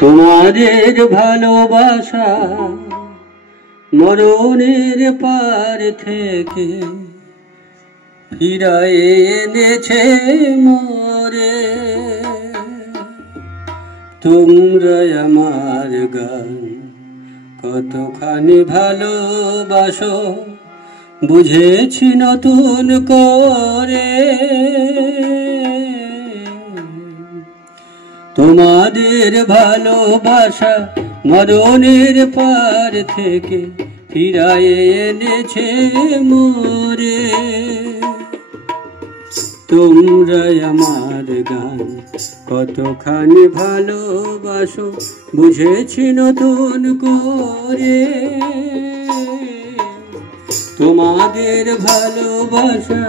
তোমাদের ভালোবাসা মরণের পার থেকে ফিরায় এনেছে মোরে। তোমরা আমার গান কতখানি ভালোবাসো বুঝেছি নতুন করে। তোমাদের ভালোবাসা মরণের পার থেকে ফিরায় এনেছে মোরে। তোমরা আমার গান কতখানি ভালোবাসো বুঝেছি নতুন করে। তোমাদের ভালোবাসা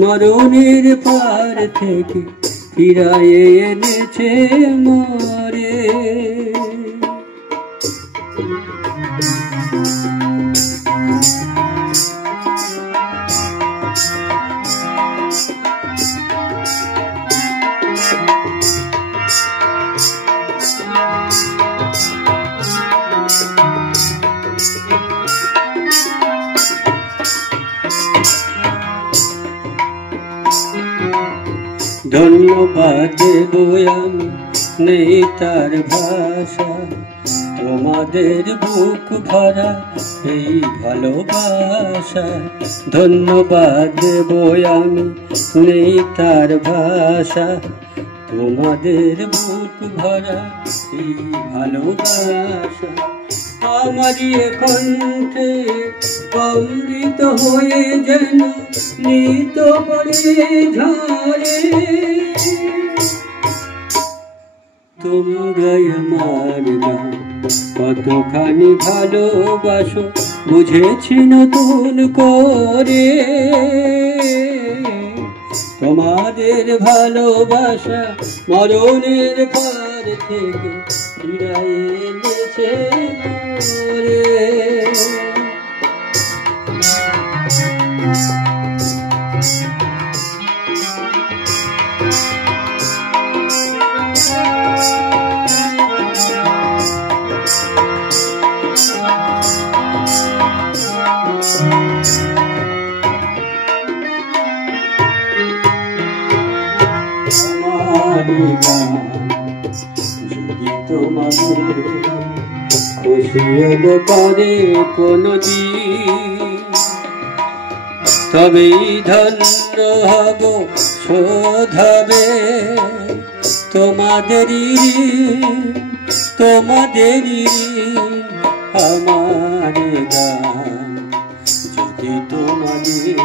মরণের পার থেকে ফিরায় এনেছে মোরে। ধন্যবাদ দেব আমি নেই তার ভাষা, তোমাদের বুক ভরা এই ভালোবাসা। ধন্যবাদ দেব আমি নেই তার ভাষা, তোমাদের বুক ভরা এই ভালোবাসা। আমারই কণ্ঠে অমৃত হয়ে যেন নিত পড়ে ঝরে। তোমরা আমার গান কতখানি ভালোবাসো বুঝেছি নতুন করে। তোমাদের ভালোবাসা মরণের পার থেকে ফিরায় এনেছে মোরে। যদি তোমাদের খুশি হতে পারে কোনদিন, তবেই ধন্য হব শোধাবে তোমাদেরই আমার গান। যদি তোমাদের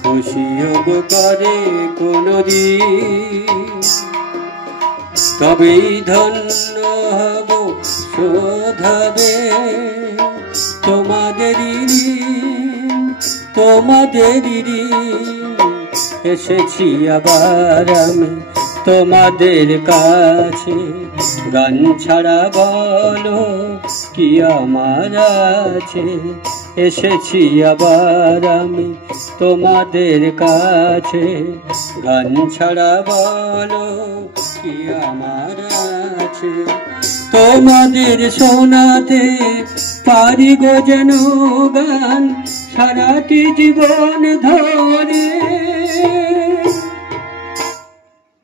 খুশি হব করে কোনদিন, তবেই ধন্য হব শোধাবে তোমাদেরই। এসেছি আবার আমি তোমাদের কাছে, গান ছাড়া বলো কি আমার আছে। এসেছি আবার আমি তোমাদের কাছে, গান ছাড়া বলো কি আমার আছে। তোমাদের শোনাতে পারি গো যেন গান সারাটি জীবন ধরে।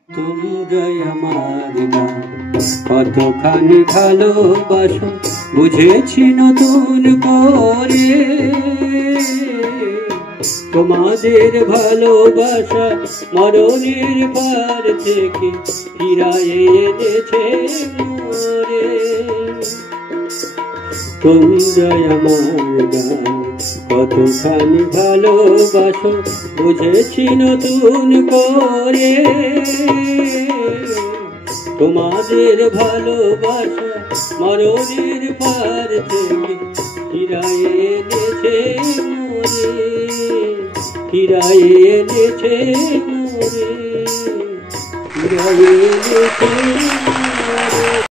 তোমরা আমার গান কতখানি ভালোবাসো বুঝেছি নতুন করে। তোমাদের ভালোবাসা মরণের পার থেকে ফিরায় এনেছে মোরে। তোমরা আমার গান কতখানি ভালোবাসো বুঝেছি নতুন করে। তোমাদের ভালোবাসা মরণের পার থেকে ফিরায় এনেছে মোরে। ফিরায় এনেছে মোরে, ফিরায় এনেছে।